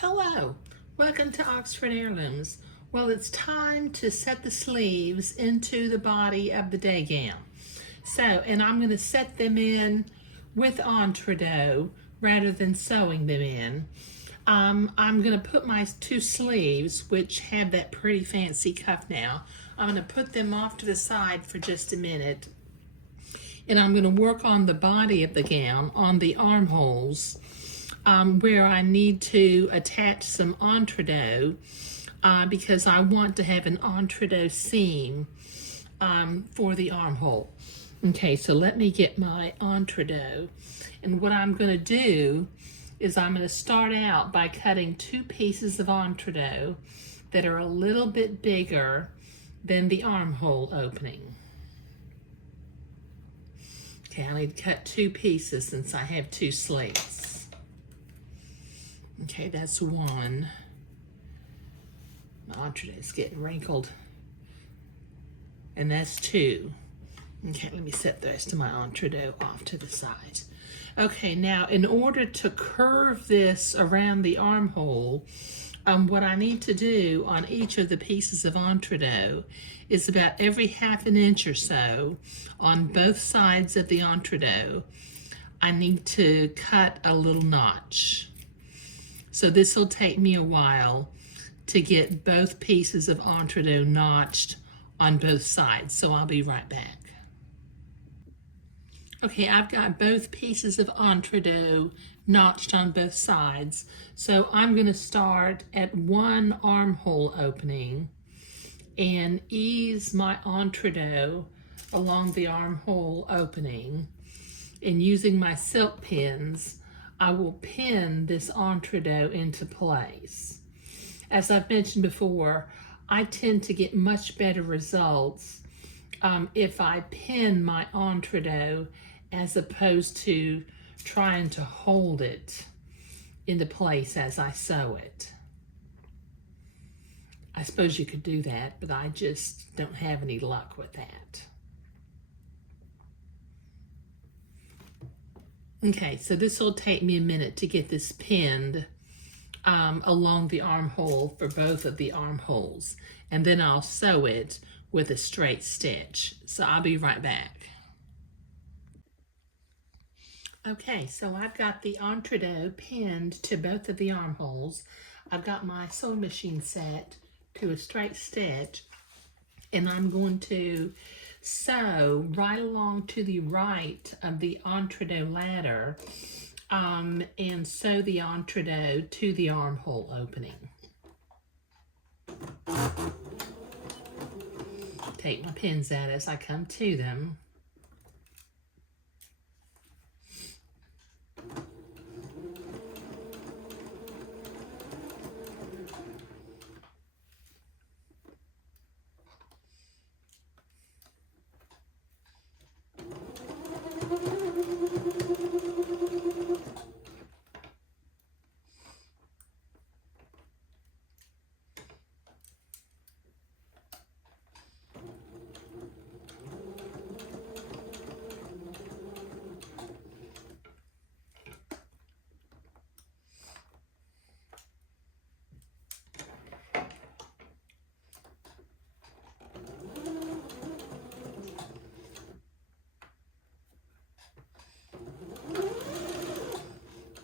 Hello, welcome to Oxford Heirlooms. Well, it's time to set the sleeves into the body of the day gown. And I'm going to set them in with entredo rather than sewing them in. I'm going to put my two sleeves, which have that pretty fancy cuff now, I'm going to put them off to the side for just a minute. And I'm going to work on the body of the gown, on the armholes, where I need to attach some entredo because I want to have an entredo seam for the armhole. Okay, so let me get my entredo. And what I'm going to do is I'm going to start out by cutting two pieces of entredo that are a little bit bigger than the armhole opening. Okay, I need to cut two pieces since I have two sleeves. Okay, that's one. My entredo is getting wrinkled. And that's two. Okay, let me set the rest of my entredo off to the side. Okay, now in order to curve this around the armhole, what I need to do on each of the pieces of entredo is about every ½ inch or so on both sides of the entredo, I need to cut a little notch. So this will take me a while to get both pieces of entredo notched on both sides, so I'll be right back. Okay, I've got both pieces of entredo notched on both sides, so I'm going to start at one armhole opening and ease my entredo along the armhole opening, and using my silk pins I will pin this entredo into place. As I've mentioned before, I tend to get much better results if I pin my entredo as opposed to trying to hold it into place as I sew it. I suppose you could do that, but I just don't have any luck with that. Okay, so this will take me a minute to get this pinned along the armhole for both of the armholes, and then I'll sew it with a straight stitch. So I'll be right back. Okay, so I've got the entredo pinned to both of the armholes. I've got my sewing machine set to a straight stitch, and I'm going to sew right along to the right of the entredo ladder and sew the entredo to the armhole opening. Take my pins out as I come to them.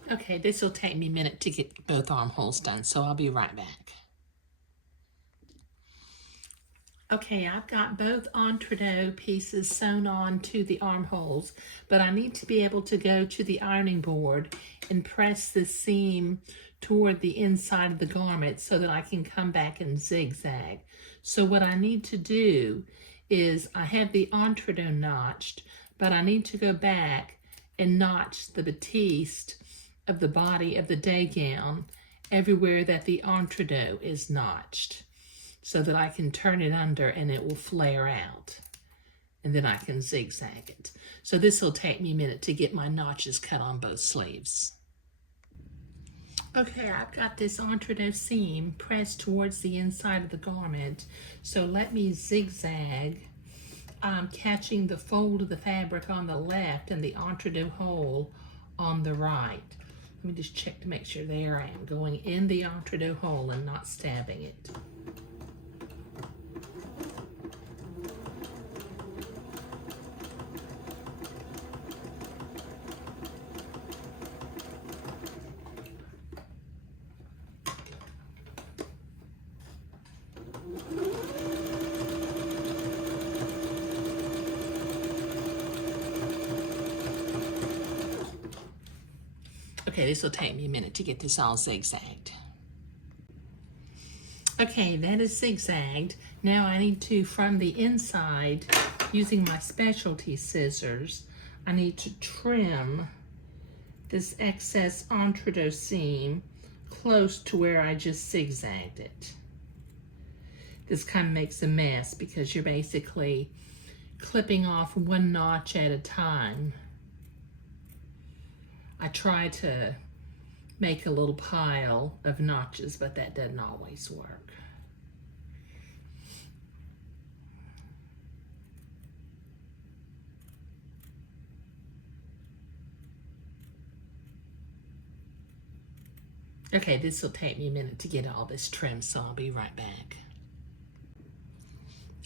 Okay, this will take me a minute to get both armholes done, so I'll be right back. Okay, I've got both entredo pieces sewn on to the armholes, but I need to be able to go to the ironing board and press the seam toward the inside of the garment so that I can come back and zigzag. So what I need to do is I have the entredo notched, but I need to go back and notch the batiste of the body of the day gown everywhere that the entredo is notched, so that I can turn it under and it will flare out, and then I can zigzag it. So this will take me a minute to get my notches cut on both sleeves. Okay, I've got this entredo seam pressed towards the inside of the garment, so let me zigzag, catching the fold of the fabric on the left and the entredo hole on the right. me just check to make sure there I am going in the entredo hole and not stabbing it. Okay, this will take me a minute to get this all zigzagged. Okay, that is zigzagged. Now I need to, from the inside, using my specialty scissors, I need to trim this excess entredo seam close to where I just zigzagged it. This kind of makes a mess because you're basically clipping off one notch at a time. I try to make a little pile of notches, but that doesn't always work. Okay, this will take me a minute to get all this trimmed, so I'll be right back.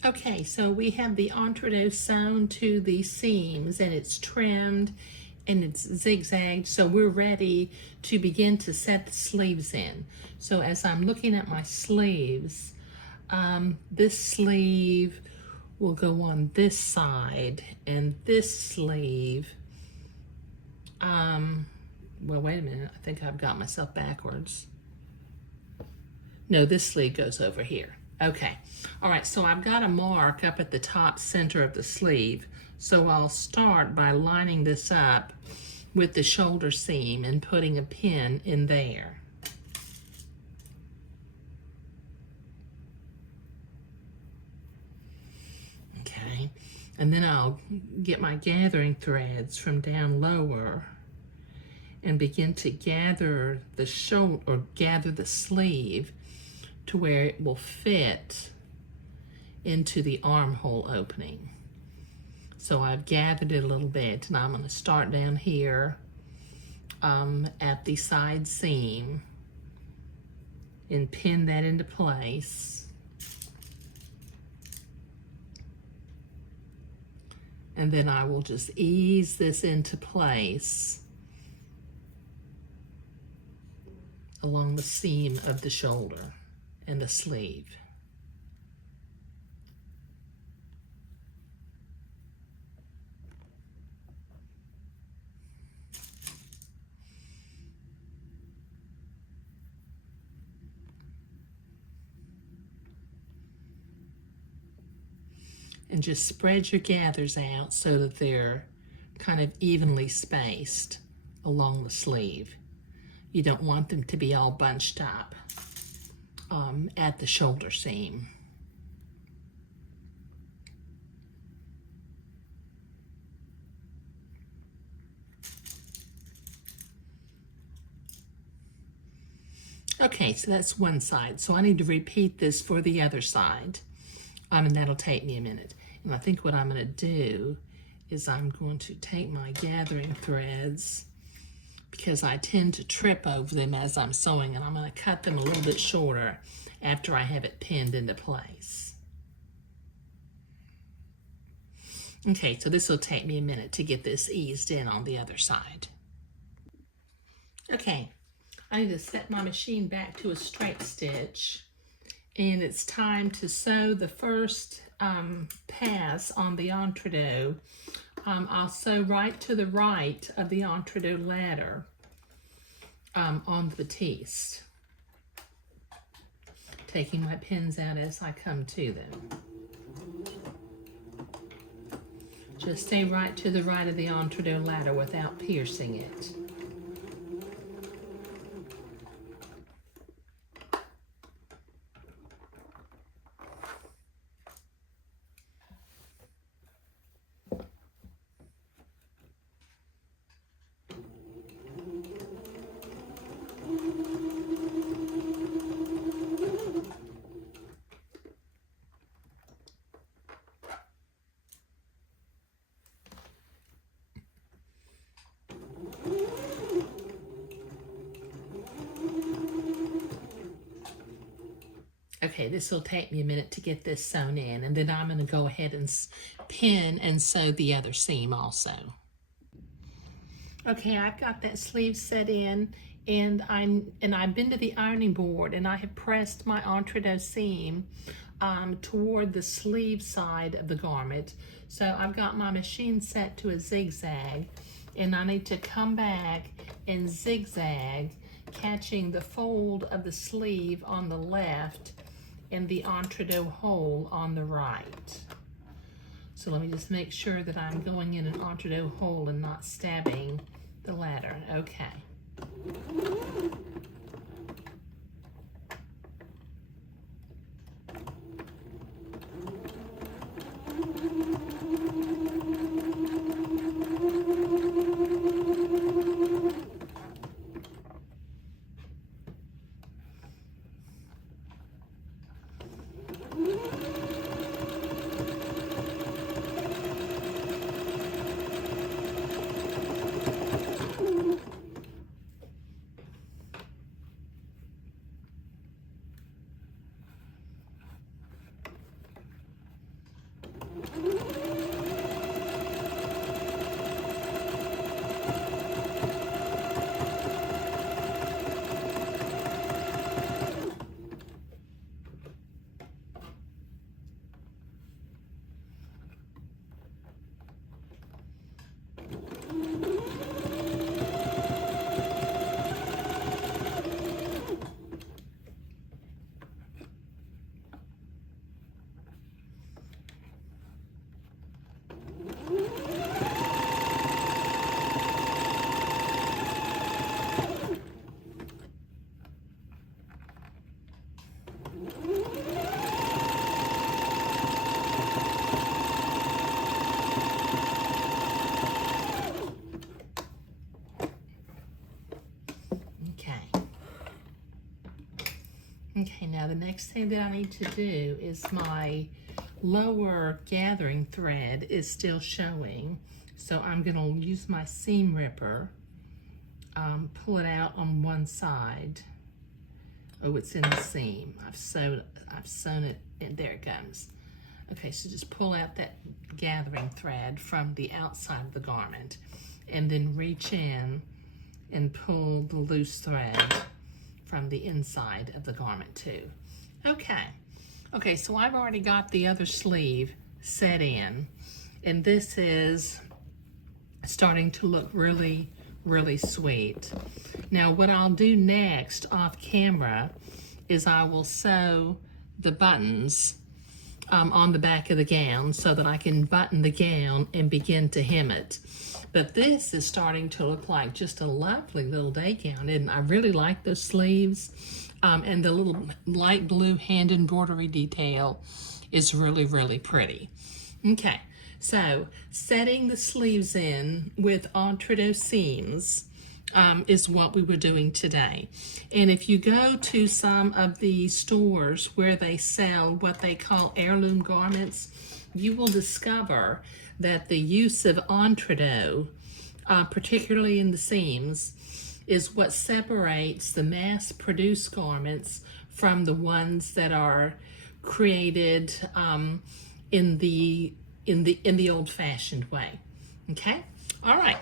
Okay, so we have the entredo sewn to the seams and it's trimmed and it's zigzagged, so we're ready to begin to set the sleeves in. So as I'm looking at my sleeves, this sleeve will go on this side, and this sleeve, well, wait a minute, I think I've got myself backwards. No, this sleeve goes over here. Okay, all right, so I've got a mark up at the top center of the sleeve. So I'll start by lining this up with the shoulder seam and putting a pin in there. Okay, and then I'll get my gathering threads from down lower and begin to gather the shoulder or gather the sleeve to where it will fit into the armhole opening. So I've gathered it a little bit, and I'm going to start down here at the side seam and pin that into place. And then I will just ease this into place along the seam of the shoulder and the sleeve. And just spread your gathers out so that they're kind of evenly spaced along the sleeve. You don't want them to be all bunched up at the shoulder seam. Okay, so that's one side. So I need to repeat this for the other side. And that'll take me a minute. And I think what I'm going to do is I'm going to take my gathering threads, because I tend to trip over them as I'm sewing, and I'm going to cut them a little bit shorter after I have it pinned into place. Okay, so this will take me a minute to get this eased in on the other side. Okay, I need to set my machine back to a straight stitch, and it's time to sew the first pass on the entredo. I'll sew right to the right of the entredo ladder on the batiste, taking my pins out as I come to them. Just stay right to the right of the entredo ladder without piercing it. Okay, this will take me a minute to get this sewn in, and then I'm going to go ahead and pin and sew the other seam also. Okay, I've got that sleeve set in, and I've been to the ironing board, and I have pressed my entredo seam toward the sleeve side of the garment. So I've got my machine set to a zigzag, and I need to come back and zigzag, catching the fold of the sleeve on the left and the entredo hole on the right. So let me just make sure that I'm going in an entredo hole and not stabbing the ladder. Okay. Okay, now the next thing that I need to do is my lower gathering thread is still showing. So I'm gonna use my seam ripper, pull it out on one side. Oh, it's in the seam. I've sewn it, and there it comes. Okay, so just pull out that gathering thread from the outside of the garment, and then reach in and pull the loose thread from the inside of the garment too. Okay, so I've already got the other sleeve set in, and this is starting to look really, really sweet. Now what I'll do next off camera is I will sew the buttons on the back of the gown so that I can button the gown and begin to hem it. But this is starting to look like just a lovely little day gown, and I really like those sleeves. And the little light blue hand embroidery detail is really, really pretty. Okay, so setting the sleeves in with entredo seams is what we were doing today. And if you go to some of the stores where they sell what they call heirloom garments, you will discover that the use of entredo, particularly in the seams, is what separates the mass-produced garments from the ones that are created in the old-fashioned way. Okay, all right.